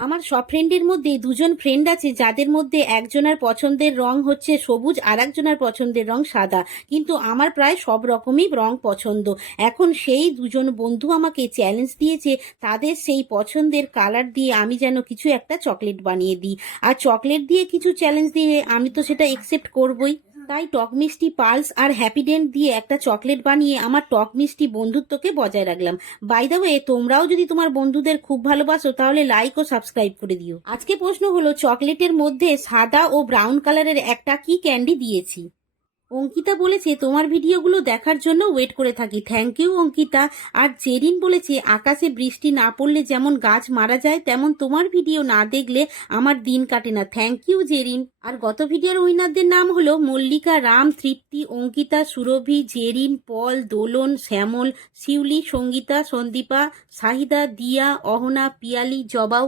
আমার সব ফ্রেন্ডের মধ্যে দুজন ফ্রেন্ড আছে যাদের মধ্যে একজনের পছন্দের রং হচ্ছে সবুজ আর একজনের পছন্দের রং সাদা, কিন্তু আমার প্রায় সব রকমই রং পছন্দ। এখন সেই দুজন বন্ধু আমাকে চ্যালেঞ্জ দিয়েছে তাদের সেই পছন্দের কালার দিয়ে আমি যেন কিছু একটা চকলেট বানিয়ে দিই। আর চকলেট দিয়ে কিছু চ্যালেঞ্জ দিয়ে আমি তো সেটা একসেপ্ট করবই। তাই টক মিষ্টি পালস আর হ্যাপিডেন্ট দিয়ে একটা চকলেট বানিয়ে আমার টক মিষ্টি বন্ধুত্বকে বজায় রাখলাম। বাই দ্য ওয়ে, তোমরাও যদি তোমার বন্ধুদের খুব ভালোবাসো তাহলে লাইক ও সাবস্ক্রাইব করে দিও। আজকে প্রশ্ন হলো, চকলেটের মধ্যে সাদা ও ব্রাউন কালারের একটা কি ক্যান্ডি দিয়েছি? অঙ্কিতা বলেছে তোমার ভিডিওগুলো দেখার জন্য ওয়েট করে থাকি। Thank you Ankita. আর জেরিন বলেছে আকাশে বৃষ্টি না পড়লে যেমন গাছ মারা যায় তেমন তোমার ভিডিও না দেখলে আমার দিন কাটে না। Thank you Zerin. আর গত ভিডিওর উইনারদের নাম হলো মল্লিকা, রাম, তৃপ্তি, অঙ্কিতা, সুরভি, জেরিন, পল, দোলন, শ্যামল, শিউলি, সঙ্গীতা, সন্দীপা, শাহিদা, দিয়া, অহনা, পিয়ালি, জবাও।